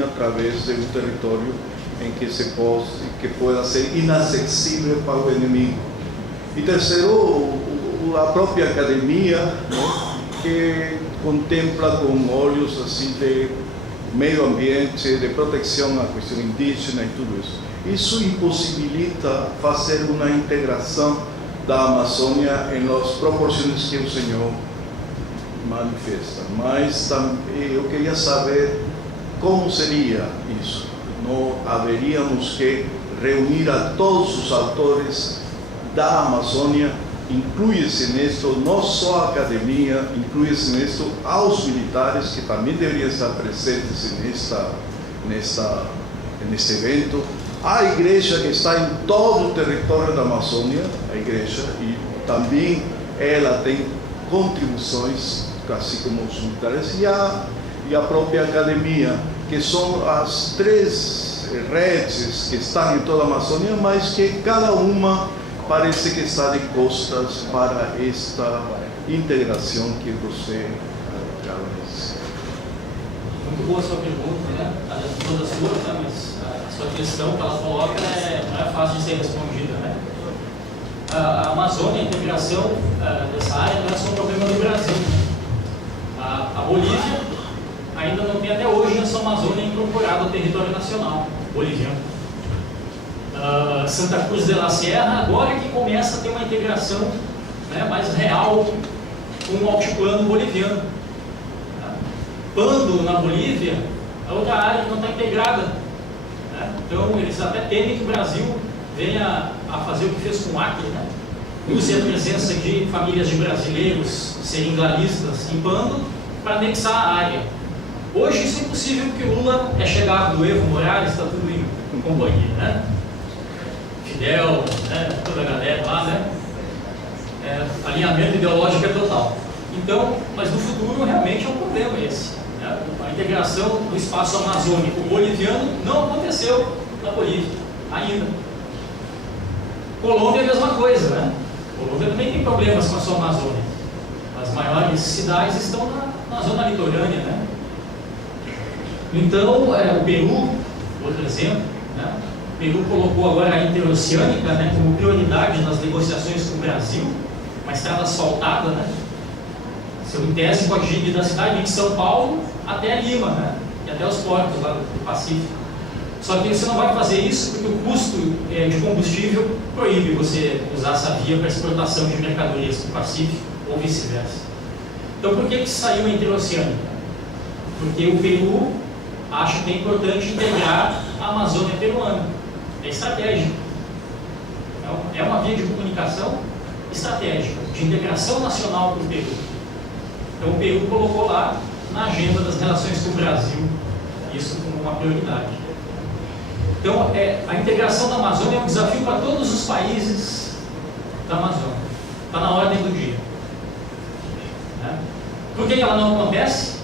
Amazônia através de um território em que que pueda ser inacessível para o inimigo. E terceiro, a própria academia, né, que contempla com olhos assim de meio ambiente, de proteção à questão indígena e tudo isso. Isso impossibilita fazer uma integração da Amazônia nas proporções que o Senhor manifesta. Mas eu queria saber como seria isso. Não haveríamos que reunir a todos os autores da Amazônia, inclui-se nisto não só a academia, inclui-se nisto aos militares que também deveriam estar presentes neste evento, a igreja que está em todo o território da Amazônia, a igreja, e também ela tem contribuições, assim como os militares, e a própria academia, que são as três redes que estão em toda a Amazônia, mas que cada uma parece que está de costas para esta integração que você acaba de dizer. Muito boa a sua pergunta, né? Todas suas, né? Mas a sua questão que ela coloca não é fácil de ser respondida, né? A Amazônia, a integração dessa área não é só um problema do Brasil. A Bolívia ainda não tem até hoje a sua Amazônia incorporada ao território nacional boliviano. Santa Cruz de la Sierra agora que começa a ter uma integração, né, mais real com o altiplano boliviano. Pando, na Bolívia, é outra área que não está integrada, né? Então eles até temem que o Brasil venha a fazer o que fez com o Acre, né? Use a presença de famílias de brasileiros seringalistas em Pando para anexar a área. Hoje isso é impossível porque o Lula é chegado do Evo Morales, está tudo em companhia, né? Fidel, né? Toda a galera lá, né? Alinhamento ideológico é total. Então, mas no futuro realmente é um problema esse, né? A integração do espaço amazônico boliviano não aconteceu na Bolívia ainda. Colômbia é a mesma coisa, né? Colômbia também tem problemas com a sua Amazônia. As maiores cidades estão na zona litorânea, né? Então, o Peru, outro exemplo, né? O Peru colocou agora a interoceânica, né, como prioridade nas negociações com o Brasil, uma estrada asfaltada, né? Seu em tese pode ir da cidade de São Paulo até Lima, né? E até os portos lá do Pacífico. Só que você não vai fazer isso porque o custo de combustível proíbe você usar essa via para exportação de mercadorias para o Pacífico ou vice-versa. Então, por que saiu a interoceânica? Porque o Peru acha que é importante integrar a Amazônia peruana. É estratégico. Então, é uma via de comunicação estratégica, de integração nacional para o Peru. Então, o Peru colocou lá na agenda das relações com o Brasil isso como uma prioridade. Então, a integração da Amazônia é um desafio para todos os países da Amazônia. Está na ordem do dia. Né? Por que ela não acontece?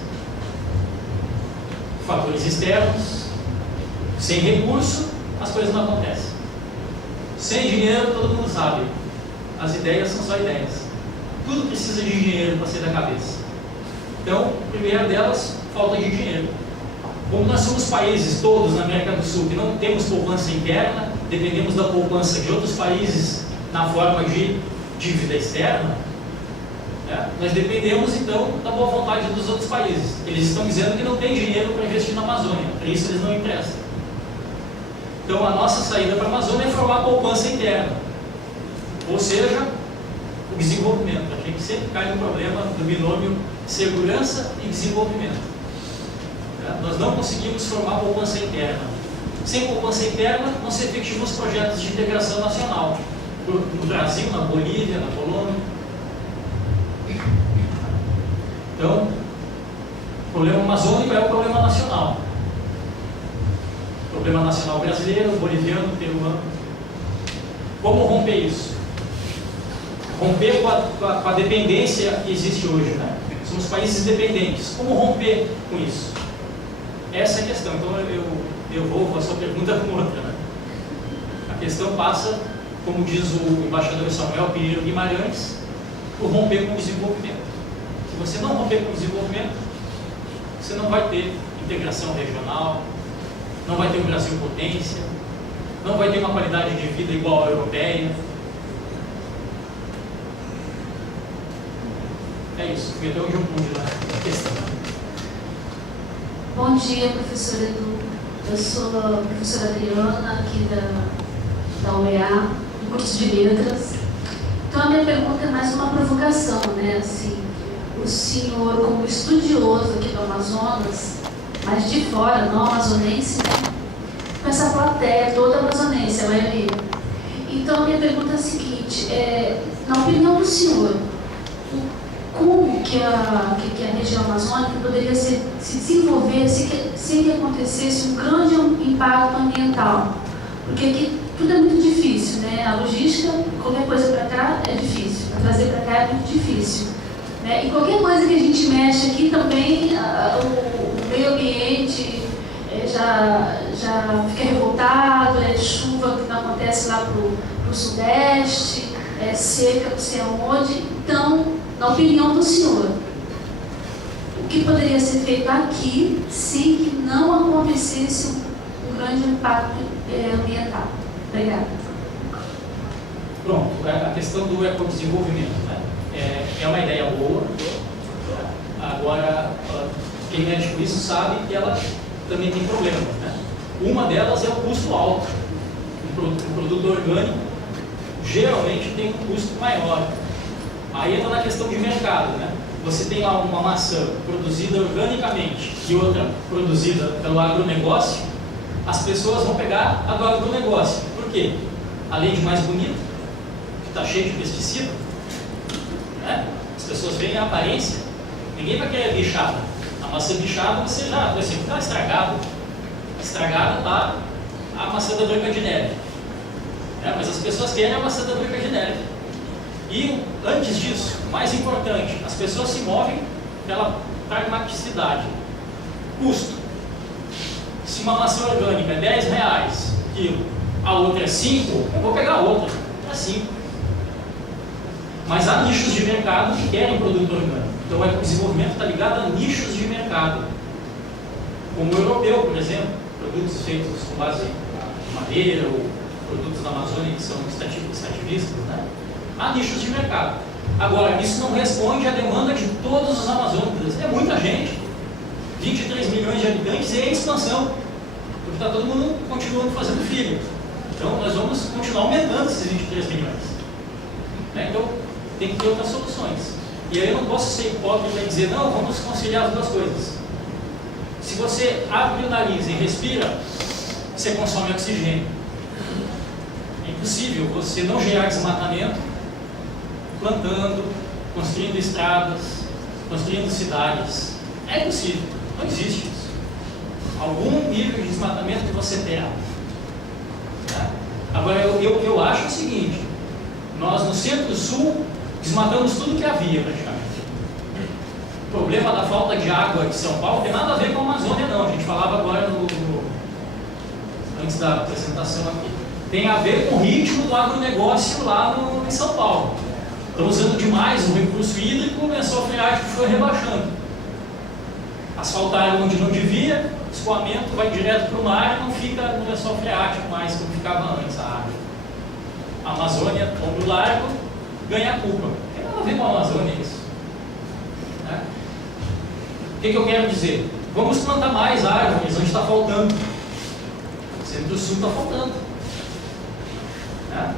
Fatores externos. Sem recurso, as coisas não acontecem. Sem dinheiro, todo mundo sabe. As ideias são só ideias. Tudo precisa de dinheiro para sair da cabeça. Então, a primeira delas, falta de dinheiro. Como nós somos países todos na América do Sul que não temos poupança interna, dependemos da poupança de outros países na forma de dívida externa, né? Nós dependemos então da boa vontade dos outros países. Eles estão dizendo que não tem dinheiro para investir na Amazônia, por isso eles não emprestam. Então a nossa saída para a Amazônia é formar poupança interna, ou seja, o desenvolvimento. A gente sempre cai no problema do binômio segurança e desenvolvimento. Nós não conseguimos formar poupança interna. Sem poupança interna, não se efetivam os projetos de integração nacional. No Brasil, na Bolívia, na Colômbia. Então, o problema amazônico é o problema nacional. O problema nacional brasileiro, boliviano, peruano. Como romper isso? Romper com a dependência que existe hoje, né? Somos países dependentes. Como romper com isso? Essa é a questão. Então eu vou com a sua pergunta com outra, né? A questão passa, como diz o embaixador Samuel Pinheiro Guimarães, por romper com o desenvolvimento. Se você não romper com o desenvolvimento, você não vai ter integração regional, não vai ter um Brasil potência, não vai ter uma qualidade de vida igual à europeia. É isso, fui até onde eu pude na questão. Bom dia, professor Edu. Eu sou a professora Adriana, aqui da UEA, do curso de Letras. Então, a minha pergunta é mais uma provocação, né? Assim, o senhor, como estudioso aqui do Amazonas, mas de fora, não amazonense, né? Com essa plateia toda amazonense, a maioria. Então, a minha pergunta é a seguinte, na opinião do senhor, como que a região amazônica poderia se desenvolver sem que acontecesse um grande impacto ambiental? Porque aqui tudo é muito difícil, né? A logística, qualquer coisa para cá é difícil, para trazer para cá é muito difícil. Né? E qualquer coisa que a gente mexe aqui também, o meio ambiente já fica revoltado, chuva que não acontece lá para o sudeste, seca não sei aonde. Então, na opinião do senhor, o que poderia ser feito aqui sem que não acontecesse um grande impacto ambiental? Obrigada. Pronto, a questão do ecodesenvolvimento, né? É uma ideia boa. Agora, quem mexe com isso sabe que ela também tem problemas, né? Uma delas é o custo alto. O produto orgânico geralmente tem um custo maior. Aí entra na questão de mercado, né? Você tem lá uma maçã produzida organicamente e outra produzida pelo agronegócio, as pessoas vão pegar a do agronegócio. Por quê? Além de mais bonito, que está cheio de pesticida, né? As pessoas veem a aparência, ninguém vai querer bichada. A maçã bichada você já está estragado. Estragada está a maçã da Branca de Neve. Mas as pessoas querem a maçã da Branca de Neve. E antes disso, mais importante, as pessoas se movem pela pragmaticidade. Custo. Se uma maçã orgânica é R$10 quilo, a outra é 5, eu vou pegar a outra, é 5. Mas há nichos de mercado que querem produto orgânico. Então o desenvolvimento está ligado a nichos de mercado. Como o europeu, por exemplo, produtos feitos com base em madeira ou produtos da Amazônia que são extrativistas, né? Há nichos de mercado. Agora, isso não responde à demanda de todos os amazônicos. É muita gente. 23 milhões de habitantes e em expansão. Porque está todo mundo continuando fazendo filho. Então, nós vamos continuar aumentando esses 23 milhões. Né? Então, tem que ter outras soluções. E aí eu não posso ser hipócrita e dizer, não, vamos conciliar as duas coisas. Se você abre o nariz e respira, você consome oxigênio. É impossível você não gerar desmatamento plantando, construindo estradas, construindo cidades. É impossível, não existe isso. Algum nível de desmatamento que você terá. Tá? Agora, eu acho o seguinte, nós no Centro-Sul desmatamos tudo que havia praticamente. O problema da falta de água de São Paulo tem nada a ver com a Amazônia não, a gente falava agora antes da apresentação aqui. Tem a ver com o ritmo do agronegócio lá em São Paulo. Estão usando demais o recurso hídrico, o lençol freático foi rebaixando. Asfaltaram onde não devia, o escoamento vai direto para o mar e não fica no lençol freático mais como ficava antes a água. A Amazônia, ombro largo, ganha a culpa. Não tem nada a ver com a Amazônia isso. Né? O que eu quero dizer? Vamos plantar mais árvores onde está faltando. O Centro-Sul está faltando. Né?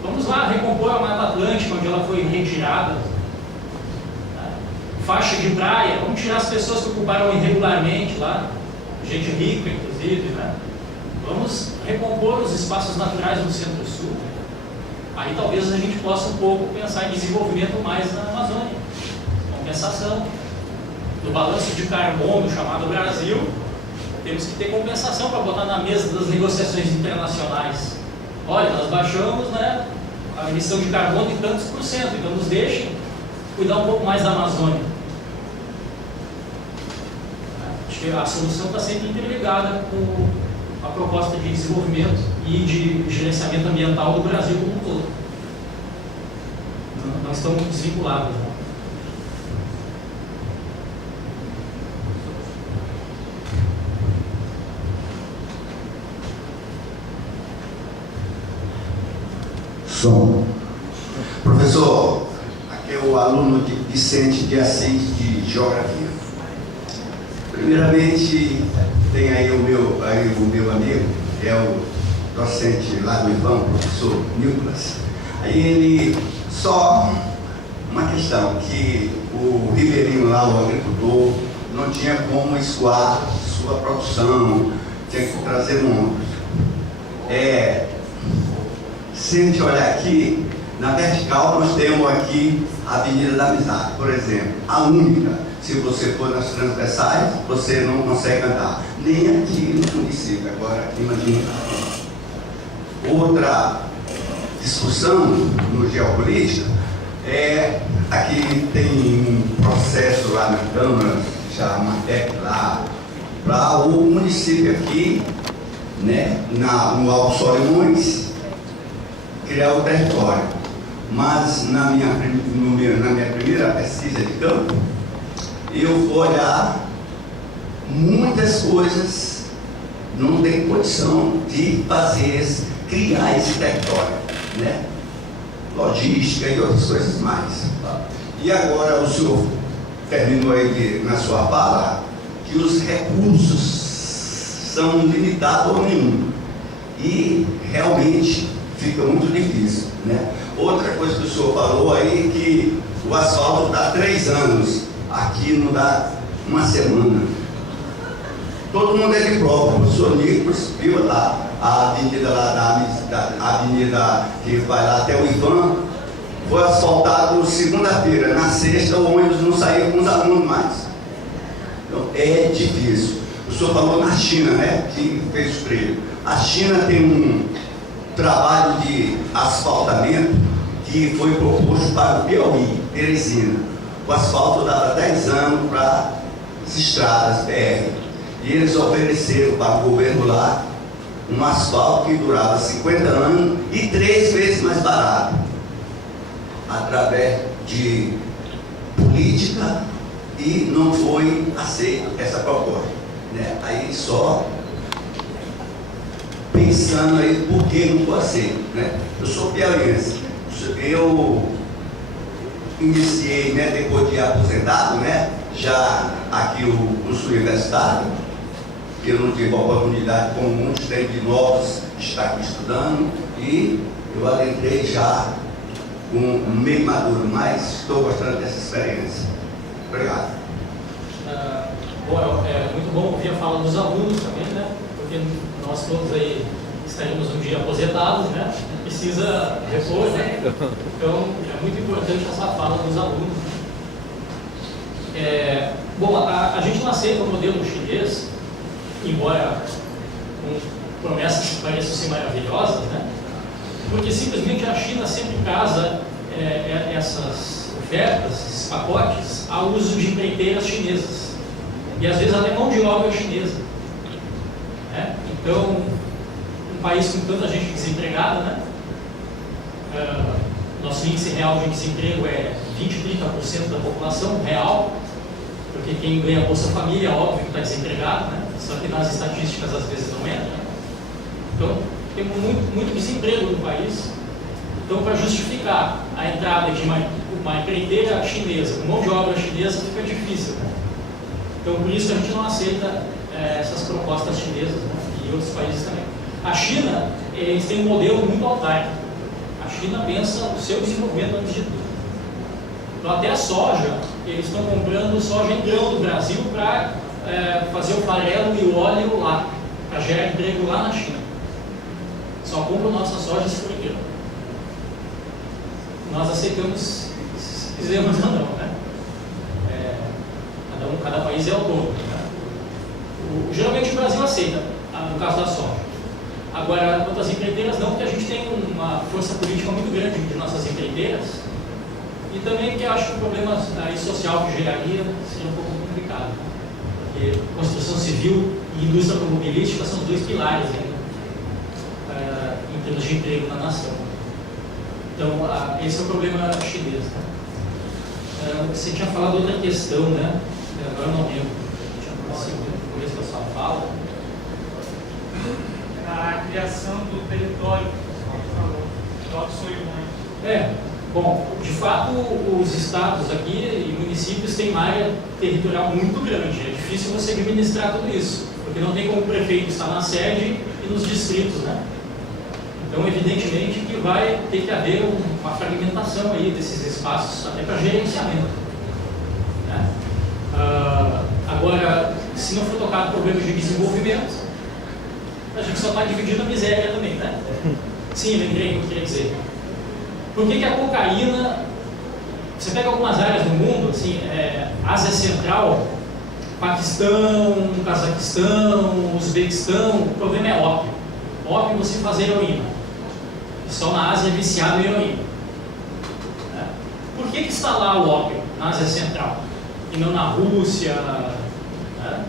Vamos lá recompor a Mata Atlântica, onde ela foi retirada. Né? Faixa de praia, vamos tirar as pessoas que ocuparam irregularmente lá, gente rica, inclusive. Né? Vamos recompor os espaços naturais do Centro-Sul. Aí talvez a gente possa um pouco pensar em desenvolvimento mais na Amazônia. Compensação. No balanço de carbono chamado Brasil, temos que ter compensação para botar na mesa das negociações internacionais. Olha, nós baixamos, né, a emissão de carbono em tantos por cento, então nos deixem cuidar um pouco mais da Amazônia. Acho que a solução está sempre interligada com a proposta de desenvolvimento e de gerenciamento ambiental do Brasil como um todo. Não estão muito desvinculadas. Né? Som. Professor, aqui é o aluno de Vicente de Assis de Geografia. Primeiramente, tem aí o meu amigo, que é o docente lá do IBAM, professor Nicolas. Aí ele, só uma questão, que o ribeirinho lá, o agricultor, não tinha como escoar sua produção, tinha que trazer montes. Se a gente olhar aqui, na vertical nós temos aqui a Avenida da Amizade, por exemplo, a única. Se você for nas transversais, você não consegue andar, nem aqui no município. Agora, imagina. Outra discussão no geopolítica aqui tem um processo lá na Câmara, já uma PEC lá, para o município aqui, né, no Alto Solimões, criar o território. Mas na minha primeira pesquisa de campo, eu vou olhar muitas coisas, não tem condição de criar esse território, né? Logística e outras coisas mais. E agora o senhor terminou aí na sua fala que os recursos são limitados ou nenhum. E realmente fica muito difícil, né? Outra coisa que o senhor falou aí, que o asfalto dá 3 anos, aqui não dá uma semana. Todo mundo é de prova. O professor Nicolas viu lá a avenida lá a avenida que vai lá até o IBAM, foi asfaltado segunda-feira. Na sexta o ônibus não saía com os alunos mais. Então é difícil. O senhor falou na China, né, que fez o trilho. A China tem um trabalho de asfaltamento que foi proposto para o Piauí, Teresina. O asfalto dava 10 anos para as estradas BR. E eles ofereceram para o governo lá um asfalto que durava 50 anos e 3 vezes mais barato, através de política, e não foi aceita essa proposta, né? Aí só pensando aí por que não foi aceito, né? Eu sou piauiense, eu iniciei, né, depois de aposentado, né, já aqui o curso universitário, que eu não tive a oportunidade, como muitos têm de novos, estar aqui estudando, e eu adentrei já com meio maduro, mas estou gostando dessa experiência. Obrigado. Bom, é muito bom ouvir a fala dos alunos também, né? Porque nós todos aí estaremos um dia aposentados, né? Precisa repor, né? Então é muito importante essa fala dos alunos. Bom, a gente não aceita o modelo chinês, embora com promessas que pareçam ser maravilhosas, né? Porque simplesmente a China sempre casa essas ofertas, esses pacotes, ao uso de empreiteiras chinesas. E às vezes até mão de obra chinesa. Né? Então, um país com tanta gente desempregada, né? Nosso índice real de desemprego é 20-30% da população real, porque quem ganha Bolsa Família, óbvio que está desempregado, né? Só que nas estatísticas às vezes não entra. Né? Então, temos muito desemprego no país. Então, para justificar a entrada de uma empreiteira chinesa, com mão de obra chinesa, fica difícil. Né? Então, por isso que a gente não aceita essas propostas chinesas, né? E outros países também. A China, eles têm um modelo muito autárquico. A China pensa o seu desenvolvimento antes de tudo. Então, até a soja, eles estão comprando soja em grão do Brasil para fazer o farelo e o óleo lá, para gerar emprego lá na China. Só compram nossa soja se for em grão. Nós aceitamos, se quisermos ou não, né? Cada país é autônomo. Né? Geralmente o Brasil aceita, no caso da soja. Agora, quanto às empreiteiras, não, porque a gente tem uma força política muito grande de nossas empreiteiras, e também porque eu acho que o problema social que geraria seria um pouco complicado. Porque construção civil e indústria automobilística são os 2 pilares em termos de emprego na nação. Então, esse é o problema chinês. Né? Você tinha falado outra questão, né? Agora eu não lembro. Tinha falado no começo da sua fala. A criação do território, como você falou. Bom, de fato, os estados aqui e municípios têm uma área territorial muito grande. É difícil você administrar tudo isso, porque não tem como o prefeito estar na sede e nos distritos, né? Então, evidentemente que vai ter que haver uma fragmentação aí desses espaços, até para gerenciamento, né? Agora, se não for tocado problemas de desenvolvimento, a gente só está dividindo a miséria também, né? Sim, lembrei o que eu queria dizer. Por que a cocaína, você pega algumas áreas do mundo, assim, Ásia Central, Paquistão, Cazaquistão, Uzbequistão, o problema é ópio. Ópio você faz heroína. O pessoal na Ásia é viciado em heroína. Né? Por que está lá o ópio na Ásia Central e não na Rússia? Né?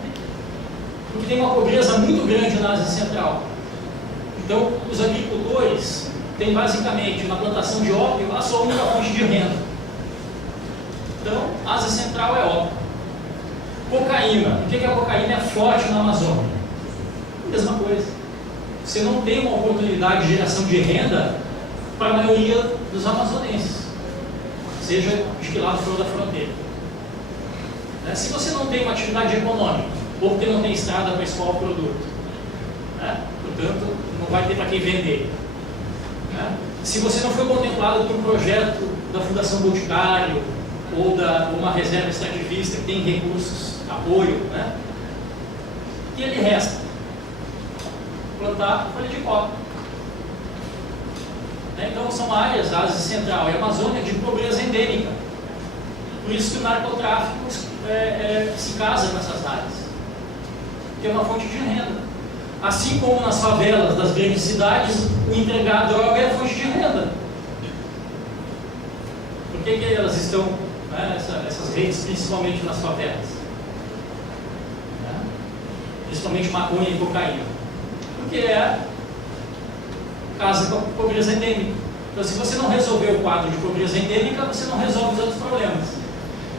Porque tem uma pobreza muito grande na Ásia Central. Então, os agricultores têm basicamente na plantação de ópio a sua única fonte de renda. Então, a Ásia Central é ópio. Cocaína. Por que a cocaína é forte na Amazônia? Mesma coisa. Você não tem uma oportunidade de geração de renda para a maioria dos amazonenses, seja de que lado for da fronteira. Né? Se você não tem uma atividade econômica, ou porque não tem estrada para escoar o produto, né? Portanto, não vai ter para quem vender. Né? Se você não foi contemplado por um projeto da Fundação Boticário ou uma reserva extrativista que tem recursos, apoio, né? O que ele resta? Plantar folha de coca. Né? Então são áreas, Ásia Central e Amazônia, de pobreza endêmica. Por isso que o narcotráfico se casa nessas áreas, que é uma fonte de renda. Assim como nas favelas das grandes cidades, o entregar droga é fonte de renda. Por que elas estão, né, essas redes, principalmente nas favelas? Né? Principalmente maconha e cocaína. Porque casa com a pobreza endêmica. Então, se você não resolver o quadro de pobreza endêmica, você não resolve os outros problemas.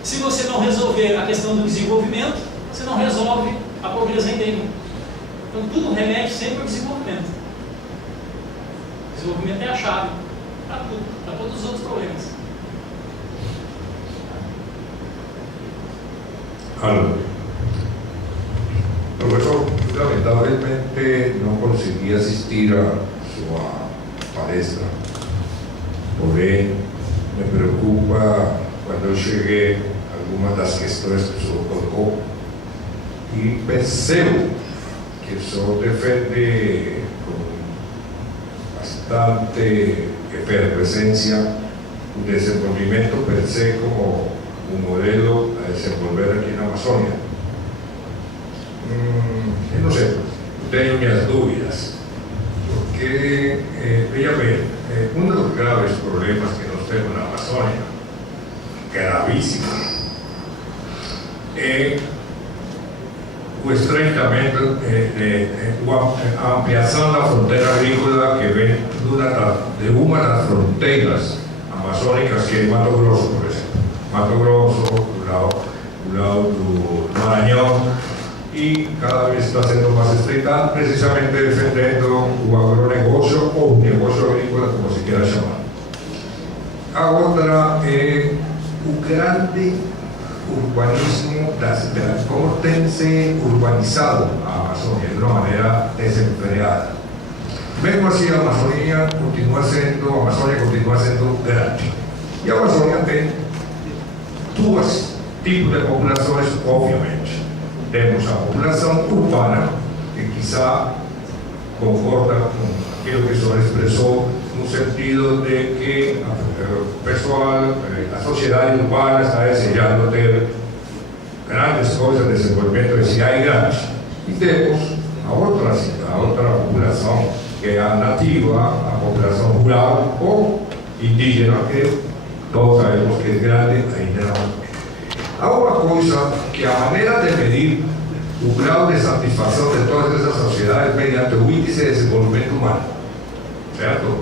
Se você não resolver a questão do desenvolvimento, você não resolve a pobreza endêmica. Então, tudo remete sempre ao desenvolvimento. O desenvolvimento é a chave para tudo, para todos os outros problemas. Profesor, lamentavelmente não consegui assistir a sua palestra, porém me preocupa quando eu cheguei algumas das questões que o senhor colocou e percebo que o senhor defende com bastante efervescência o desenvolvimento per se como um modelo a desenvolver aqui na Amazônia. Eu não sei, tenho minhas dúvidas, porque, veja bem, um dos graves problemas que nós temos na Amazônia, gravíssimo, é o estreitamento, a ampliação da fronteira agrícola que vem de uma das fronteiras amazônicas, que é Mato Grosso, por exemplo. Mato Grosso, do lado do Maranhão, e cada vez está sendo mais estreitado, precisamente defendendo o agronegócio ou o negócio agrícola, como se queira chamar. A outra é o grande urbanismo da cidade, como tem se urbanizado a Amazônia de uma maneira desenfreada. Mesmo assim, a Amazônia continua sendo grande. E a Amazônia tem dois tipos de populações, obviamente. Temos a população urbana, que quizá concorda com aquilo que o senhor expressou, no sentido de que o pessoal, a sociedade urbana está desejando ter grandes coisas de desenvolvimento de cidades grandes. E temos a outra população, que é a nativa, a população rural ou indígena, que todos sabemos que é grande ainda não. Há uma coisa que a maneira de medir o grau de satisfação de todas essas sociedades mediante o índice de desenvolvimento humano, certo?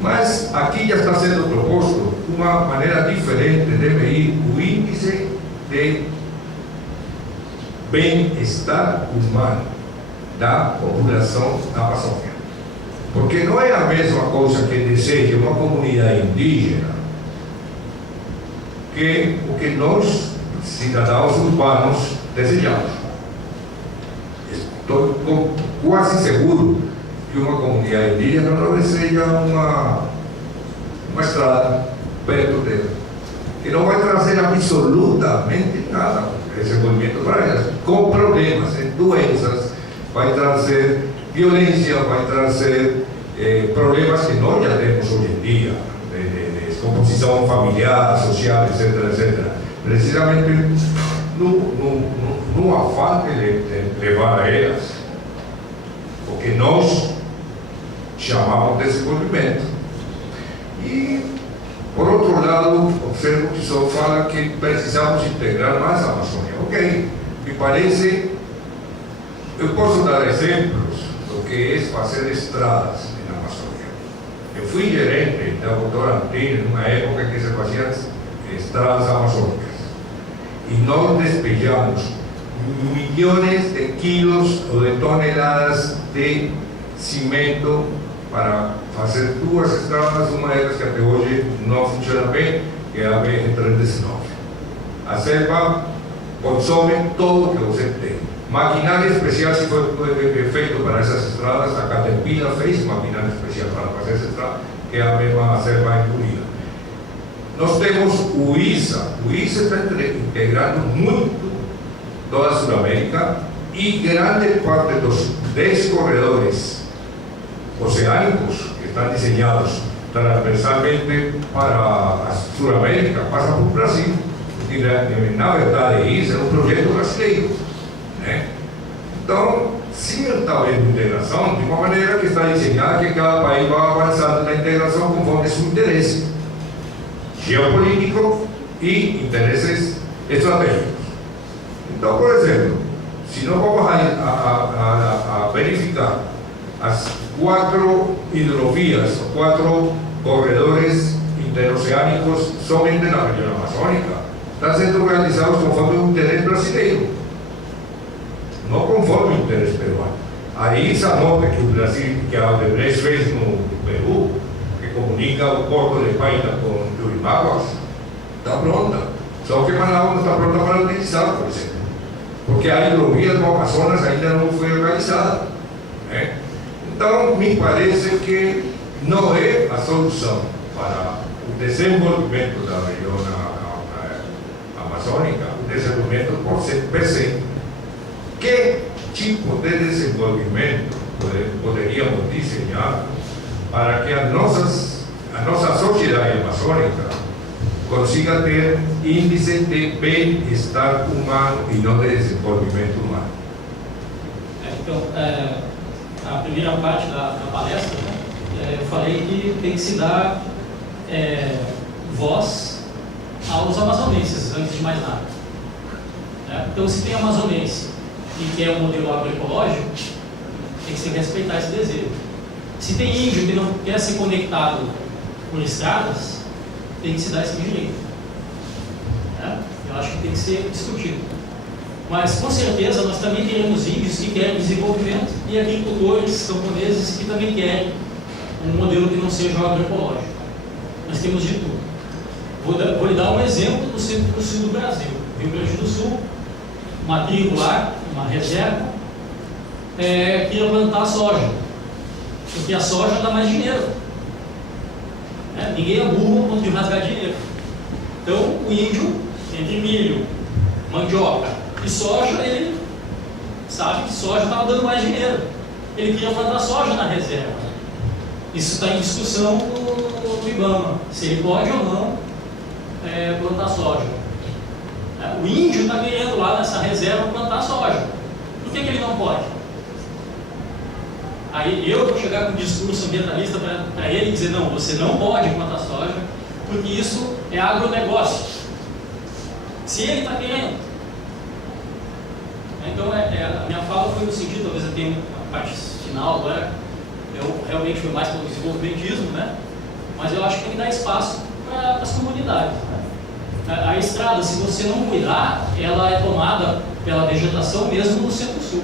Mas aqui já está sendo proposto uma maneira diferente de medir o índice de bem-estar humano da população da Amazônia. Porque não é a mesma coisa que deseja uma comunidade indígena que o que nós, cidadãos urbanos, desejamos. Estou quase seguro que uma comunidade indígena não deseja uma estrada perto dela, que não vai trazer absolutamente nada de desenvolvimento para elas, com problemas, doenças, vai trazer violência, vai trazer problemas que nós já temos hoje em dia, de descomposição familiar, social, etc., etc. Precisamente no afã de levar a elas o que nós chamamos de desenvolvimento. E, por outro lado, observo que só fala que precisamos integrar mais a Amazônia. Ok, me parece, eu posso dar exemplos do que é fazer estradas na Amazônia. Eu fui gerente da Votorantim numa época que se faziam estradas amazônicas. E nós despejamos milhões de quilos ou de toneladas de cimento para fazer duas estradas, uma delas que até hoje não funciona bem, que é a BR-319. A selva consome tudo o que você tem. Maquinário especial, se foi feito para essas estradas, a Caterpillar fez maquinário especial para fazer essa estrada, que é a mesma selva incluída. Nós temos o ISA. O ISA está integrando muito toda a Sudamérica e grande parte dos 10 corredores oceânicos que estão desenhados transversalmente para a Sudamérica passam por Brasil. Porque, na verdade, isso é um projeto brasileiro, né? Então, sim, está havendo integração de uma maneira que está desenhada que cada país vai avançando na integração conforme seu interesse geopolítico e interesses estratégicos. Então, por exemplo, se nós vamos a verificar as 4 hidrovias, 4 corredores interoceânicos somente na região amazônica, estão sendo realizados conforme o interesse brasileiro, não conforme o interesse peruano. Aí essa nota que o Brasil, que a Odebrecht fez no Peru, que comunica o porto de Paita com Yurimaguas, está pronta. Só que Manaus não está pronta para utilizar, por exemplo, porque a hidrovia do Amazonas ainda não foi realizada, né? Então, me parece que não é a solução para o desenvolvimento da região amazônica, o desenvolvimento por se. Que tipo de desenvolvimento poderíamos desenhar para que a nossa sociedade amazônica consiga ter índice de bem-estar humano e não de desenvolvimento humano? Então, a primeira parte da palestra, né, eu falei que tem que se dar voz aos amazonenses, antes de mais nada. Então, se tem amazonense e quer um modelo agroecológico, tem que se respeitar esse desejo. Se tem índio que não quer ser conectado por estradas, tem que se dar esse direito. Eu acho que tem que ser discutido. Mas, com certeza, nós também teremos índios que querem desenvolvimento e agricultores camponeses que também querem um modelo que não seja agroecológico. Nós temos de tudo. Vou lhe dar um exemplo do centro-sul do Brasil. Rio Grande do Sul, uma tribo lá, uma reserva, queria plantar soja, porque a soja dá mais dinheiro. Ninguém é burro a ponto de rasgar dinheiro. Então, o índio, entre milho, mandioca e soja, ele sabe que soja estava dando mais dinheiro. Ele queria plantar soja na reserva. Isso está em discussão no IBAMA, se ele pode ou não plantar soja. O índio está querendo lá nessa reserva plantar soja. Por que ele não pode? Aí eu vou chegar com um discurso ambientalista para ele e dizer: não, você não pode plantar soja, porque isso é agronegócio. Se ele está querendo. Então, a minha fala foi no sentido, talvez eu tenha a parte final agora, eu realmente fui mais pelo desenvolvimentismo, né? Mas eu acho que tem que dar espaço para as comunidades. A estrada, se você não cuidar, ela é tomada pela vegetação mesmo no centro-sul.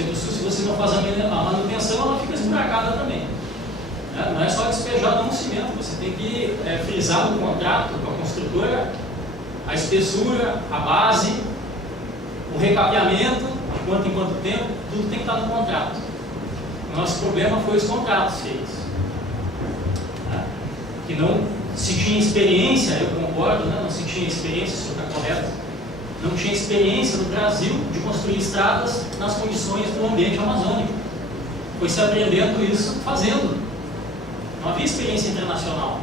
Porque do Sul, se você não faz a manutenção, ela fica esburacada também. Né? Não é só despejar no cimento, você tem que frisar no contrato com a construtora a espessura, a base, o recapeamento, de quanto em quanto tempo, tudo tem que estar no contrato. O nosso problema foi os contratos feitos. Né? Que não se tinha experiência, eu concordo, né? Não se tinha experiência, isso está correto, não tinha experiência no Brasil de construir estradas nas condições do ambiente amazônico. Foi se aprendendo isso fazendo. Não havia experiência internacional.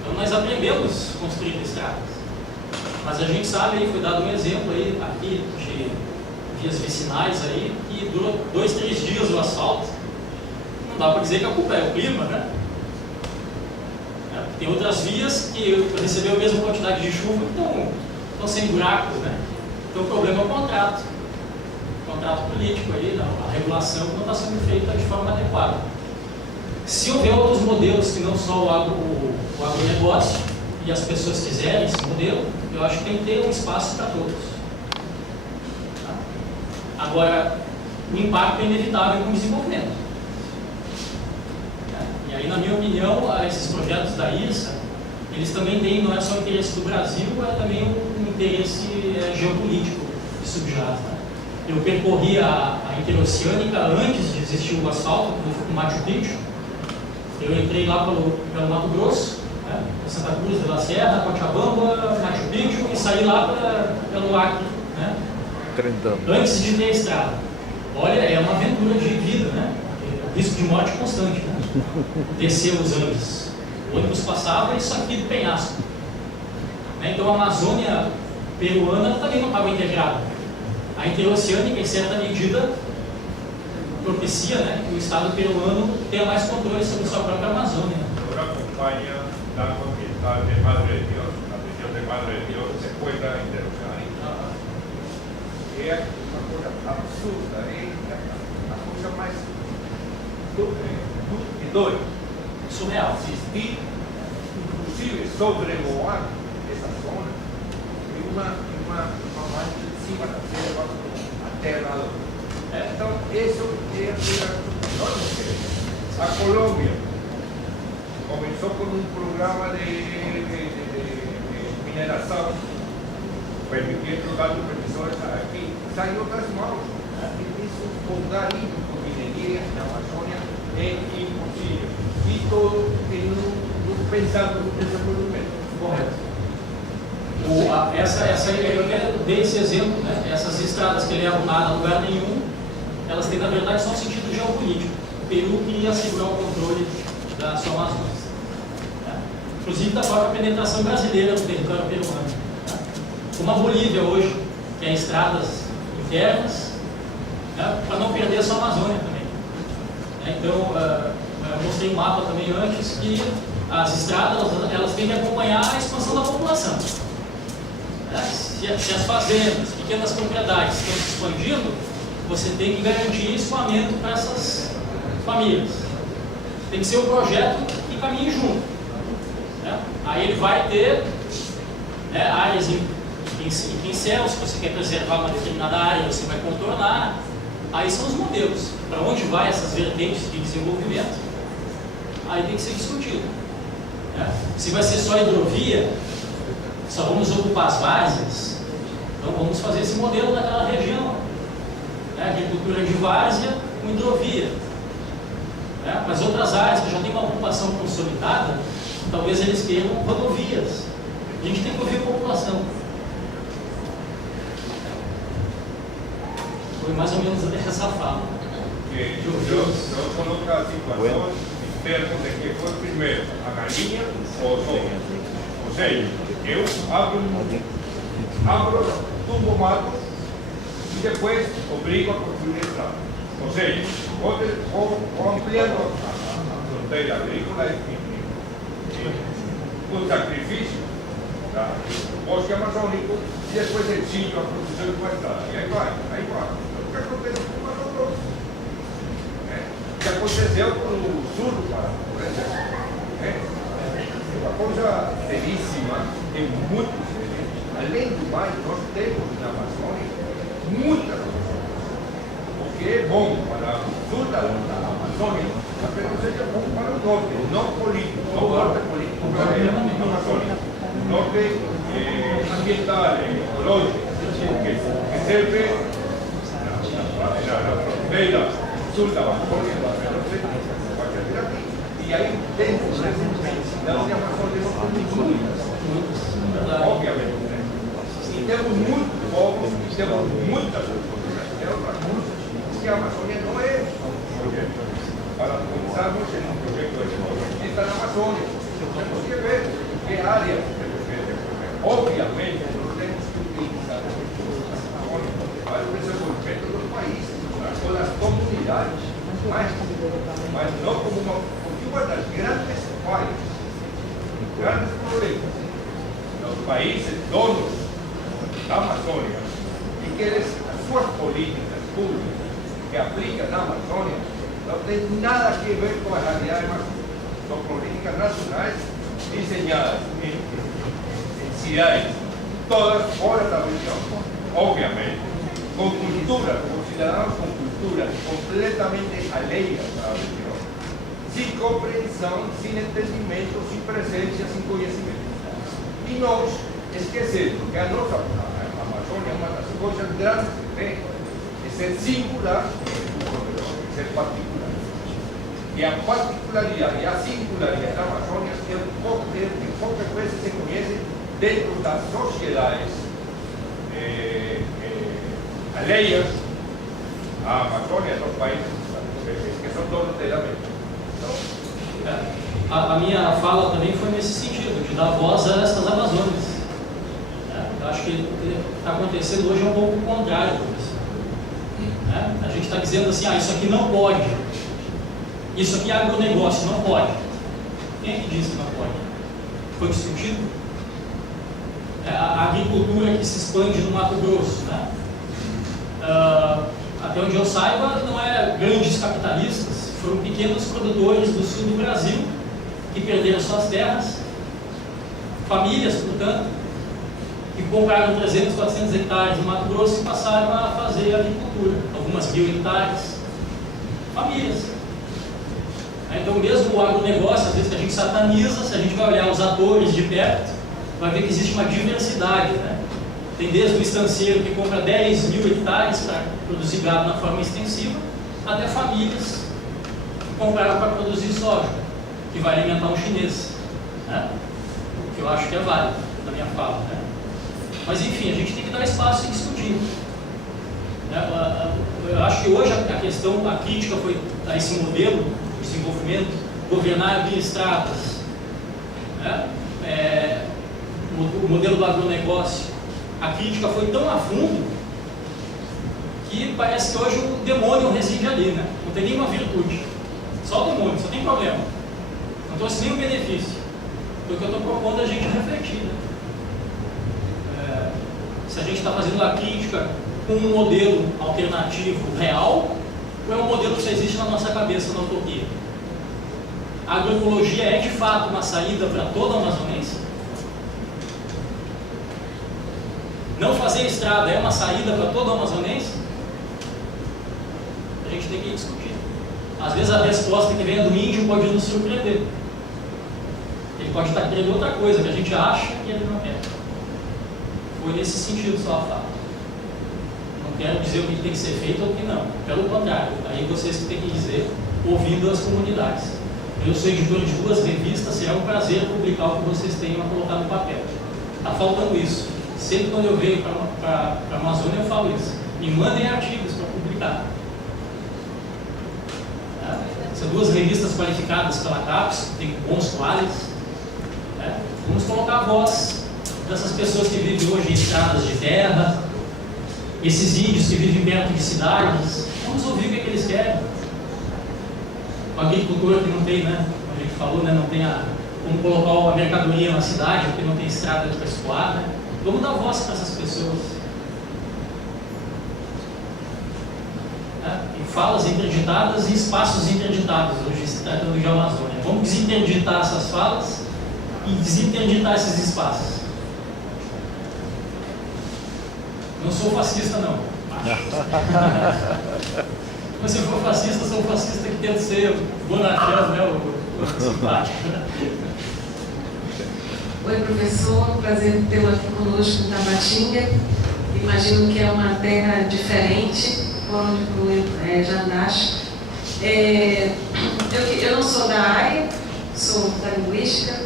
Então nós aprendemos construindo estradas. Mas a gente sabe, aí foi dado um exemplo aí, aqui de vias vicinais aí, que dura 2, 3 dias o asfalto. Não dá para dizer que a culpa é o clima, né? Tem outras vias que recebeu a mesma quantidade de chuva e estão sem buracos, né? Então o problema é o contrato. O contrato político aí, a regulação não está sendo feita de forma adequada. Se houver outros modelos que não só o agronegócio e as pessoas quiserem esse modelo, eu acho que tem que ter um espaço para todos. Tá? Agora, o impacto é inevitável com o desenvolvimento. E aí, na minha opinião, esses projetos da IRSA, eles também têm, não é só o interesse do Brasil, é também um interesse geopolítico subjacente. Tá? Eu percorri a interoceânica antes de existir o asfalto, quando eu fui para o Machu Picchu. Eu entrei lá pelo Mato Grosso, né, Santa Cruz de la Serra, Cochabamba, Machu Picchu, e saí lá pelo Acre, né, antes de ter a estrada. Olha, é uma aventura de vida, né? Risco de morte constante, né? Descer os Andes. O ônibus passava e isso aqui do penhasco. Né? Então a Amazônia peruana também não estava integrada. A interoceânica, em certa medida, propicia, né, que o Estado peruano tenha mais controle sobre sua própria Amazônia. Agora acompanha la ambiental de Madre de Dios, la región de Madre de Dios se encuentra interoceánica. É uma coisa absurda, é a coisa mais doida. Surreal. Assistir, inclusive sobrevoar essa zona, e uma mancha de cima da terra, a terra. Então, isso é a Colômbia começou com um programa de mineração, permitindo dar permissões aqui, saiu das mãos. Isso, mudar isso com mineria na Amazônia é impossível. E todo pensando no desenvolvimento. Correto. Eu quero dar esse exemplo, né? Essas estradas que levam nada a lugar nenhum, elas têm, na verdade, só um sentido geopolítico. O Peru queria assegurar o controle da sua Amazônia. Né? Inclusive da própria penetração brasileira no território peruano. Né? Como a Bolívia hoje tem estradas internas, né? Para não perder a sua Amazônia também. Né? Então, eu mostrei um mapa também antes que as estradas elas têm que acompanhar a expansão da população. Se as fazendas, pequenas propriedades estão se expandindo, você tem que garantir escoamento para essas famílias. Tem que ser um projeto que caminhe junto. Né? Aí ele vai ter, né, áreas em pincel, se você quer preservar uma determinada área, você vai contornar. Aí são os modelos. Para onde vai essas vertentes de desenvolvimento? Aí tem que ser discutido. Né? Se vai ser só hidrovia, só vamos ocupar as várzeas, então vamos fazer esse modelo naquela região. Né? Agricultura de várzea com hidrovia. Né? Mas outras áreas que já têm uma ocupação consolidada, talvez eles queiram rodovias. A gente tem que ouvir a população. Foi mais ou menos essa fala. Eu coloco a situação em termos de que foi primeiro a galinha ou o sol. Ou seja, eu abro tubo mato e depois obrigo a construir estrada. Ou seja, vou ampliando a fronteira agrícola com sacrifício do bosque amazônico e depois exílio a produção de uma estrada. E aí vai. O que acontece com o Mato Grosso? O que aconteceu com o sul do Pará, por exemplo. Uma coisa seríssima, é muito séria. Além do mais, nós temos na Amazônia muitas coisas. bom para o sul da Amazônia, apenas seja bom para o norte, não político, não o norte político para a Amazônia. O norte ambiental, ecológico, que serve na fronteira sul da Amazônia, e aí dentro das imensidades de Amazônia são muitas, obviamente. E temos muitos povos, temos muitas culturas, e outras coisas, que a Amazônia não é um projeto. Para pensarmos em um projeto de desenvolvimento na Amazônia, temos que ver que áreas obviamente nós temos que utilizar a Amazônia para o desenvolvimento dos países, para as comunidades, mas não como uma das grandes falhas, grandes problemas dos países donos da Amazônia e que eles, as suas políticas públicas que aplicam na Amazônia não tem nada a ver com a realidade amazônica. São políticas nacionais desenhadas em cidades todas fora da região, obviamente, com cultura, com cidadãos com cultura completamente alheias à região, sem compreensão, sem entendimento, sem presença, sem conhecimento. E nós esquecemos que a nossa Amazônia é uma das coisas grandes que tem, é ser singular, é ser particular. E a particularidade e a singularidade da Amazônia é um pouco que poucas vezes se conhece dentro das sociedades alheias à Amazônia, dos países que são donos dela mesmo. A minha fala também foi nesse sentido, de dar voz a essas Amazônias. Eu acho que o que está acontecendo hoje é um pouco o contrário. A gente está dizendo assim, isso aqui não pode. Isso aqui é agronegócio, não pode. Quem é que disse que não pode? Foi discutido? A agricultura que se expande no Mato Grosso, né? Até onde eu saiba, não eram grandes capitalistas, foram pequenos produtores do sul do Brasil que perderam suas terras, famílias, portanto, que compraram 300, 400 hectares no Mato Grosso e passaram a fazer agricultura, algumas 1.000 hectares, famílias. Então, mesmo o agronegócio, às vezes que a gente sataniza, se a gente vai olhar os atores de perto, vai ver que existe uma diversidade, né? Tem desde o estanceiro que compra 10.000 hectares para produzir gado na forma extensiva, até famílias que compraram para produzir soja, que vai alimentar um chinês, né? O que eu acho que é válido na minha fala, né? Mas enfim, a gente tem que dar espaço e discutir. Eu acho que hoje a questão, a crítica foi a esse modelo de desenvolvimento, governar via estradas, né? O modelo do agronegócio, a crítica foi tão a fundo que parece que hoje o demônio reside ali, né? Não tem nenhuma virtude, só o demônio, só tem problema, não trouxe nenhum benefício. Foi o que eu estou propondo a gente refletir, né? Se a gente está fazendo a crítica com um modelo alternativo real, ou é um modelo que só existe na nossa cabeça, na utopia? A agroecologia é de fato uma saída para toda a amazonense? Não fazer estrada é uma saída para todo o amazonense? A gente tem que discutir. Às vezes a resposta que vem do índio pode nos surpreender. Ele pode estar querendo outra coisa que a gente acha que ele não quer. Foi nesse sentido só a fala. Não quero dizer o que tem que ser feito ou o que não. Pelo contrário, aí vocês que têm que dizer, ouvindo as comunidades. Eu sou editor de 2 revistas, será um prazer publicar o que vocês tenham a colocar no papel. Está faltando isso. Sempre quando eu venho para a Amazônia eu falo isso. Me mandem artigos para publicar. São 2 revistas qualificadas pela CAPES, tem bons quales. Vamos colocar a voz dessas pessoas que vivem hoje em estradas de terra, esses índios que vivem perto de cidades. Vamos ouvir o que eles querem. O agricultor que não tem, né, como a gente falou, né, não tem como colocar a mercadoria na cidade, porque não tem estrada para escoar, né? Vamos dar voz para essas pessoas. Em falas interditadas e espaços interditados, hoje se tratando de Amazônia. Vamos desinterditar essas falas e desinterditar esses espaços. Não sou fascista, não. Mas se for fascista, sou fascista que tenta ser bonachão, né? O simpático. Oi, professor, prazer tê-lo aqui conosco em Tabatinga. Imagino que é uma terra diferente, por onde tu já andaste. Eu não sou da área, sou da linguística,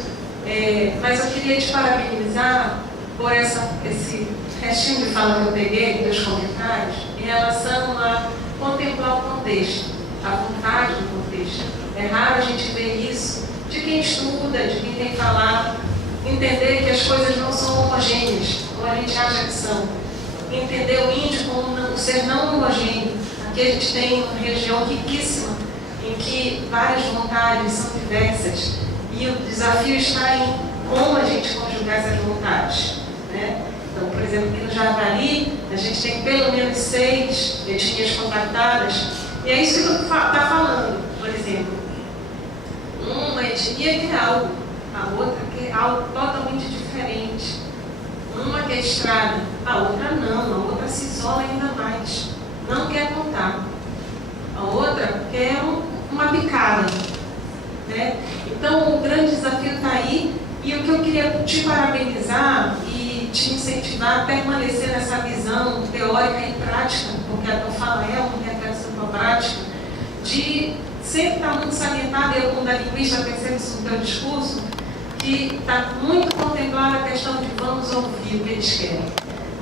mas eu queria te parabenizar por esse restinho de fala que eu peguei dos comentários em relação a contemplar o contexto, a vontade do contexto. É raro a gente ver isso de quem estuda, de quem tem falado, entender que as coisas não são homogêneas, como a gente acha que são. Entender o índio como um ser não homogêneo. Aqui a gente tem uma região riquíssima, em que várias vontades são diversas, e o desafio está em como a gente conjugar essas vontades, né? Então, por exemplo, aqui no Javari, a gente tem pelo menos 6 etnias contactadas, e é isso que tu está falando. Por exemplo, uma etnia quer algo, a outra quer algo totalmente diferente. Uma quer estrada, a outra não, a outra se isola ainda mais, não quer contar. A outra quer uma picada, né? Então, o grande desafio está aí, e o que eu queria te parabenizar e te incentivar a permanecer nessa visão teórica e prática, porque a tua fala é uma reflexão para a prática, de sempre estar muito salientada, eu como da linguista percebo isso no teu discurso, que está muito contemplada a questão de vamos ouvir o que eles querem,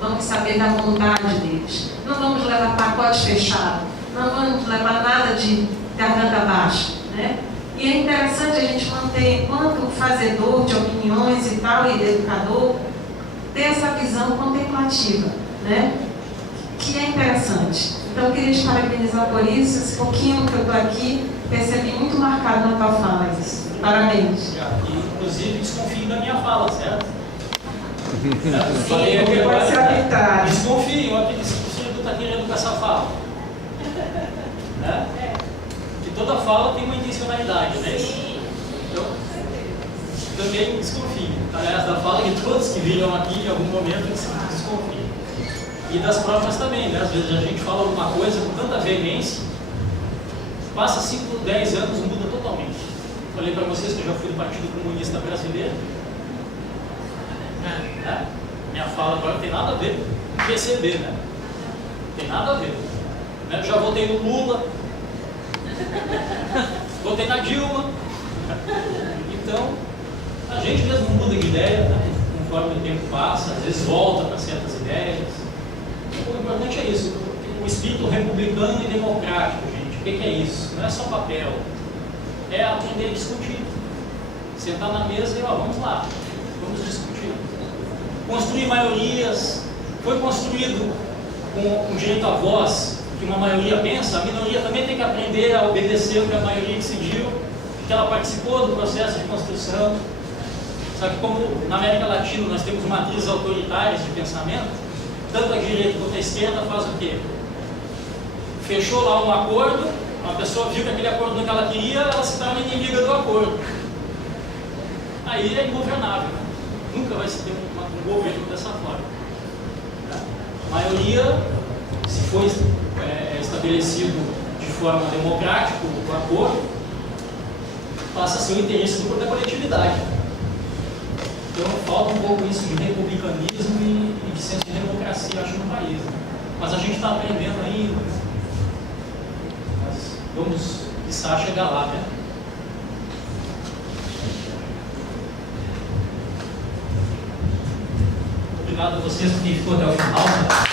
vamos saber da vontade deles, não vamos levar pacote fechado, não vamos levar nada de garganta baixa, né? E é interessante a gente manter, enquanto fazedor de opiniões e tal, e educador, ter essa visão contemplativa, né? Que é interessante. Então, eu queria te parabenizar por isso. Esse pouquinho que eu estou aqui, percebi muito marcado na tua fala isso. Parabéns. Inclusive, desconfie da minha fala, certo? Sim, porque pode ser arbitrário. Desconfie, eu acredito que você está querendo com essa fala. Né? Que toda fala tem uma intencionalidade, né? Então, também desconfie. Aliás, da fala de todos que viram aqui em algum momento, desconfie. E das próprias também, né? Às vezes a gente fala alguma coisa com tanta veemência, passa 5, 10 anos, muda totalmente. Falei para vocês que eu já fui do Partido Comunista Brasileiro. Né? Minha fala agora não tem nada a ver com PCB, né? Não tem nada a ver. Né? Já votei no Lula, votei na Dilma. Então, a gente mesmo muda de ideia, né? Conforme o tempo passa, às vezes volta para certas ideias. O importante é isso, o espírito republicano e democrático, gente. O que é isso? Não é só papel, é aprender a discutir. Sentar na mesa e, vamos lá, vamos discutir. Construir maiorias. Foi construído com direito à voz, que uma maioria pensa, a minoria também tem que aprender a obedecer o que a maioria decidiu, que ela participou do processo de construção. Sabe como na América Latina nós temos matrizes autoritárias de pensamento, tanto a direita quanto a esquerda faz o quê? Fechou lá um acordo, uma pessoa viu que aquele acordo não que ela queria, ela se torna inimiga do acordo. Aí é ingovernável, né? Nunca vai se ter um governo dessa forma. A maioria, se for estabelecido de forma democrática o acordo, passa a ser o interesse da coletividade. Então falta um pouco isso de republicanismo e de senso de democracia, acho, no país. Né? Mas a gente está aprendendo ainda. Mas vamos, quiçá, chegar lá, né? Obrigado a vocês que ficou até o final.